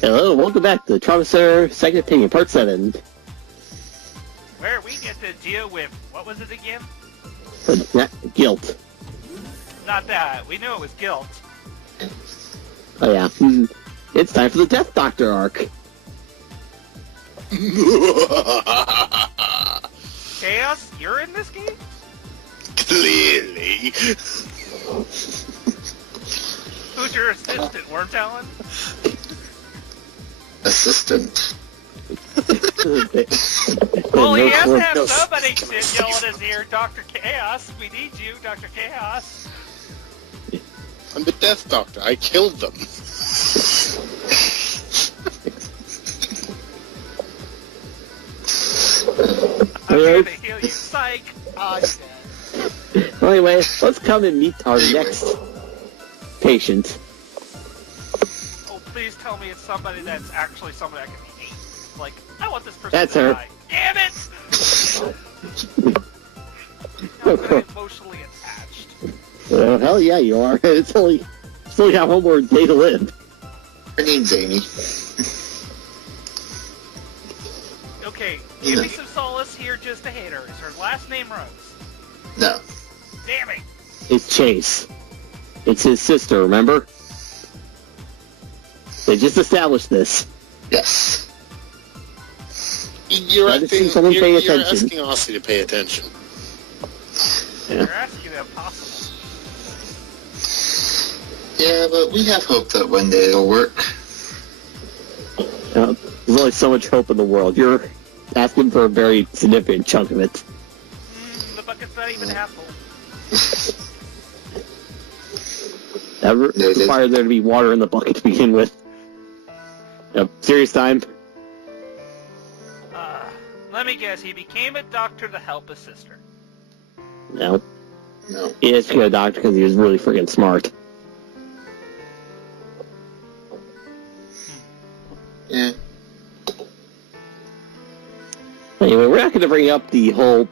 Hello, welcome back to Trauma Center Second Opinion, Part 7. Where we get to deal with, what was it again? Guilt. Not that. We knew it was guilt. Oh yeah. It's time for the Death Doctor arc. Chaos, you're in this game? Clearly. Who's your assistant, Wormtalon? Assistant. Well, he has to have somebody yell at his ear, Dr. Chaos. We need you, Dr. Chaos. I'm the Death Doctor. I killed them. I'm here to heal you, psych. I'm dead. Well, anyway, let's come and meet our next patient. Oh, please tell me it's somebody that's actually somebody I can hate. Like, I want this person That's to her. die. Damn it! I'm very emotionally attached. Well, hell yeah, you are. It's only got one more day to live. Her name's Amy. Okay, give me some solace here just to hate her. Is her last name Rose? No. Damn it! It's Chase. It's his sister, remember? They just established this. Yes. You're Try to see someone pay attention. asking Aussie to pay attention. Yeah. You're asking the impossible. Yeah, but we have hope that one day it'll work. There's only so much hope in the world. You're asking for a very significant chunk of it. The bucket's not even half full. That requires there to be water in the bucket to begin with. Yep. Serious time. Let me guess, he became a doctor to help his sister. No. No. He is a doctor because he was really freaking smart. Yeah. Anyway, we're not going to bring up the whole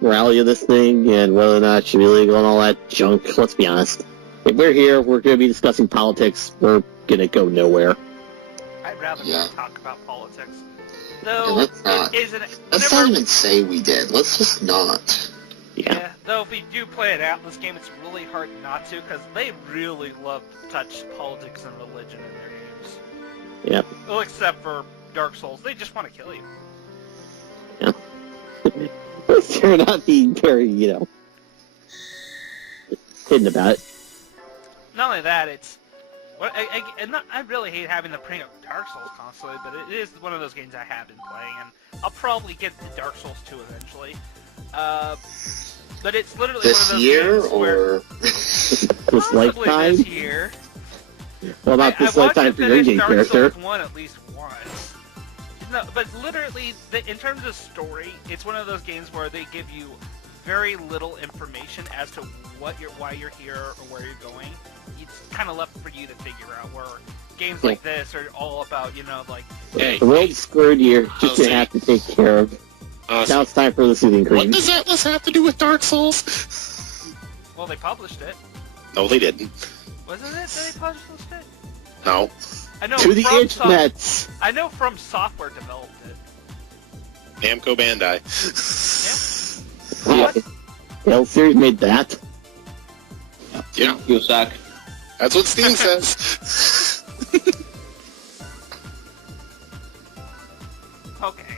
morality of this thing and whether or not it should be legal and all that junk. Let's be honest. If we're here, we're going to be discussing politics. We're going to go nowhere. I'd rather not talk about politics. Yeah, Though, let's not. Let's not even say we did. Let's just not. Yeah. Though if we do play an Atlas game, it's really hard not to, because they really love to touch politics and religion in their games. Yep. Well, except for Dark Souls, they just want to kill you. Yeah. They're not being very, hidden about it. Not only that, it's... I really hate having to bring up Dark Souls constantly, but it is one of those games I have been playing, and I'll probably get to Dark Souls 2 eventually. But it's literally this one of those year, games where... or This lifetime? this year. Well, not this lifetime for your game character. I watched Dark Souls 1 at least once. No, but literally, in terms of story, it's one of those games where they give you very little information as to why you're here or where you're going. It's kind of left for you to figure out, where games like this are all about, The world's screwed you, just to have to take care of. Now it's time for the soothing cream. what does Atlas have to do with Dark Souls? Well, they published it. No, they didn't. Wasn't it that they published it? No. I know To the From internets! I know From Software developed it. Namco Bandai. Yeah. Hell Series made that. Yeah. You suck. That's what Steam says. Okay.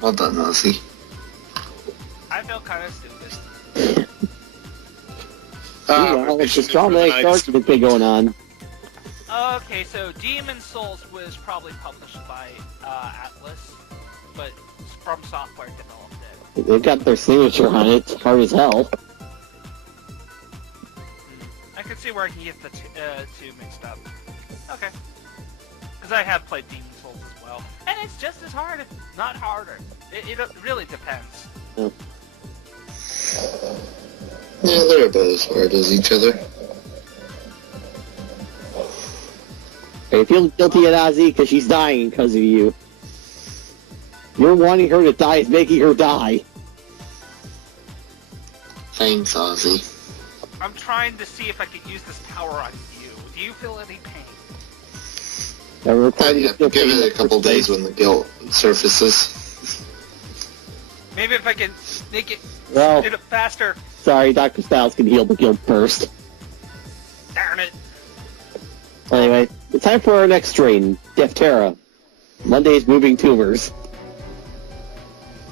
Well done, Ozzy. I feel kind of stupid. Well, it's a strong argument thing going on. Okay, so Demon Souls was probably published by Atlas, but From Software developed it. They've got their signature on it, hard as hell. I can see where I can get the two mixed up. Okay. Because I have played Demon Souls as well. And it's just as hard, if not harder. It really depends. Yeah, they're about as hard as each other. I feel guilty at Ozzy because she's dying because of you. You're wanting her to die is making her die. Thanks, Ozzy. I'm trying to see if I could use this power on you. Do you feel any pain? Give it a couple days when the guilt surfaces. Maybe if I can make it Well, it faster. sorry, Dr. Styles can heal the guild first. Darn it. Anyway, it's time for our next strain, Deftera. Monday's moving tumors.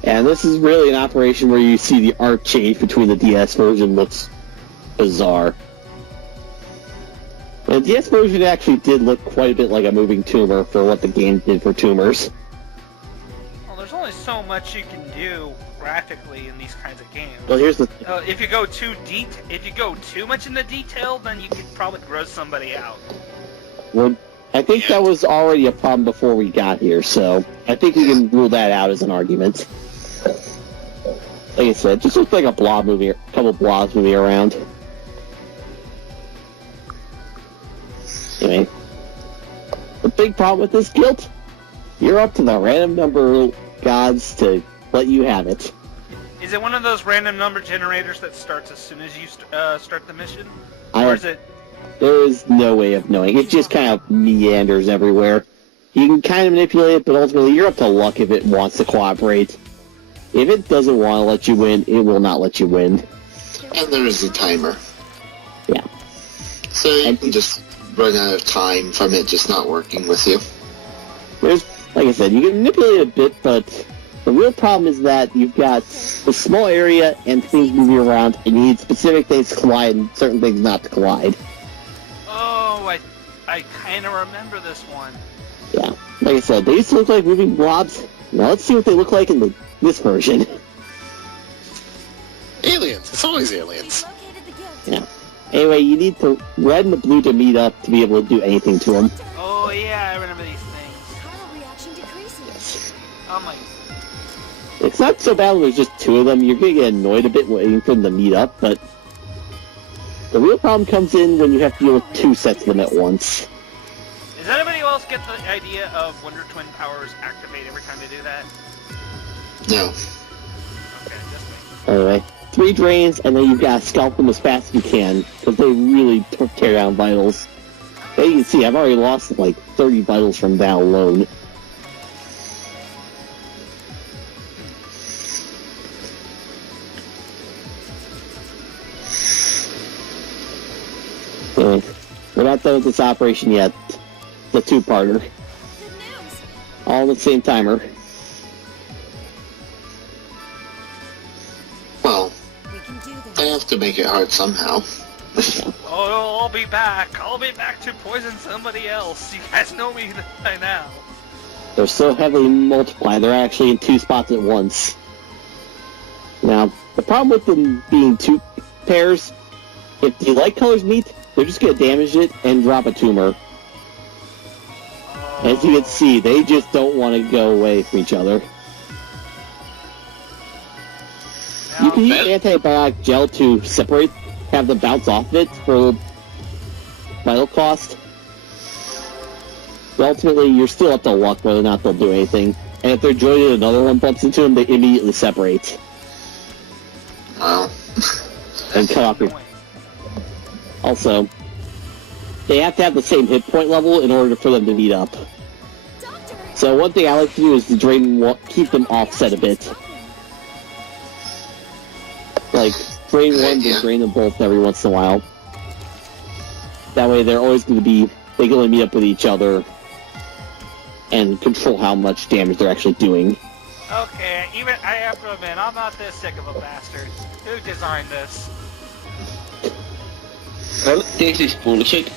And this is really an operation where you see the art change between the DS version looks bizarre. And the DS version actually did look quite a bit like a moving tumor for what the game did for tumors. Well, there's only so much you can do graphically in these kinds of games. Well, here's the If you go too much into detail, then you could probably gross somebody out. well, I think that was already a problem before we got here, so I think we can rule that out as an argument. Like I said, just looks like a blob movie, a couple blobs moving around. Anyway, the big problem with this guild, you're up to the random number gods to let you have it. Is it one of those random number generators that starts as soon as you start the mission? There is no way of knowing. It just kind of meanders everywhere. You can kind of manipulate it, but ultimately you're up to luck if it wants to cooperate. If it doesn't want to let you win, it will not let you win. And there is a timer. Yeah. So you can just run out of time from it just not working with you. There's, like I said, you can manipulate a bit, but the real problem is that you've got a small area and things moving around, and you need specific things to collide and certain things not to collide. Oh, I kind of remember this one. Yeah. Like I said, they used to look like moving blobs. Now let's see what they look like in this version. Aliens. It's always aliens. Yeah. Anyway, you need the red and the blue to meet up to be able to do anything to them. Oh yeah, I remember these things. Oh my. It's not so bad when there's just two of them. You're going to get annoyed a bit waiting for them to meet up, but the real problem comes in when you have to deal with two sets of them at once. Does anybody else get the idea of Wonder Twin powers activate every time they do that? No. Okay, just me. Anyway, 3 drains, and then you've got to scalp them as fast as you can, because they really tear down vitals. As you can see, I've already lost like 30 vitals from that alone. Anyway, we're not done with this operation yet. The 2-parter. All in the same timer. Well, they have to make it hard somehow. Oh, I'll be back. I'll be back to poison somebody else. You guys know me by now. They're so heavily multiplied, they're actually in 2 spots at once. Now, the problem with them being 2 pairs, if the light colors meet, they're just going to damage it and drop a tumor. As you can see, they just don't want to go away from each other. You can use antibiotic gel to separate, have them bounce off it for vital cost. But ultimately, you're still up to luck whether or not they'll do anything. And if they're joined and another one bumps into them, they immediately separate. Wow. And cut off your... Also, they have to have the same hit point level in order for them to meet up. So one thing I like to do is to keep them offset a bit. Like, drain one and drain them both every once in a while. That way they're always going to be... They can only meet up with each other and control how much damage they're actually doing. Okay, I have to admit, I'm not this sick of a bastard. Who designed this? Well, this is bullshit.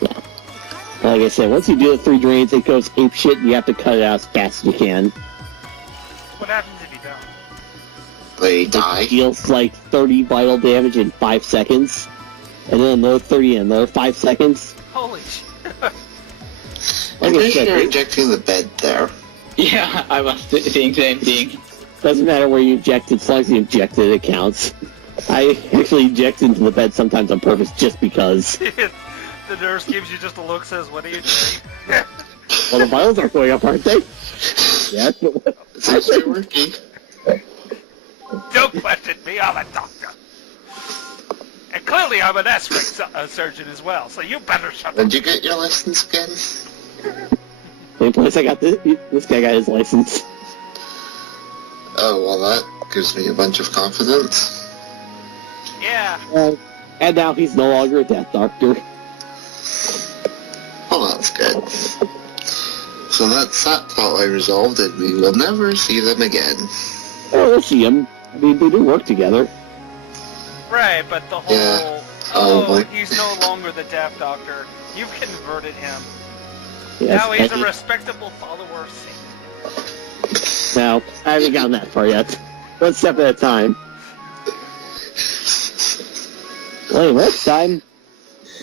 Yeah. Like I said, once you do the 3 drains, it goes apeshit, and you have to cut it out as fast as you can. What happens if you don't? They die. It deals like 30 vital damage in 5 seconds, and then another 30 in another 5 seconds. Holy shit. I'm pretty sure you're injecting the bed there. Yeah, I was saying the same thing. Doesn't matter where you inject it, as long as you inject it, it counts. I actually inject into the bed sometimes on purpose just because. The nurse gives you just a look, says, "What are you doing?" Well, the vitals are going up, aren't they? Yeah. It's actually working. Don't question me, I'm a doctor. And clearly I'm an S-ray surgeon as well, so you better shut up. Did you get your license again? Same place I got this guy got his license. Oh, well, that gives me a bunch of confidence. Yeah. And now he's no longer a death doctor. Well, that's good. So that's that plotline resolved, and we will never see them again. Oh, we'll see him. I mean, they do work together. Right, but the whole, Yeah. he's no longer the Death Doctor. You've converted him. Yes, Now he's a and respectable follower of Satan. now, I haven't gotten that far yet. One step at a time. Well, next time,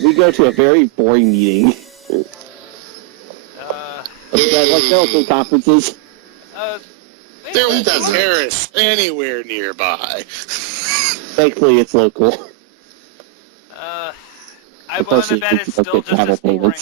we go to a very boring meeting. You guys like those conferences? There He was a doesn't. terrorist anywhere nearby. Thankfully, it's local. I will bet it's still just as boring.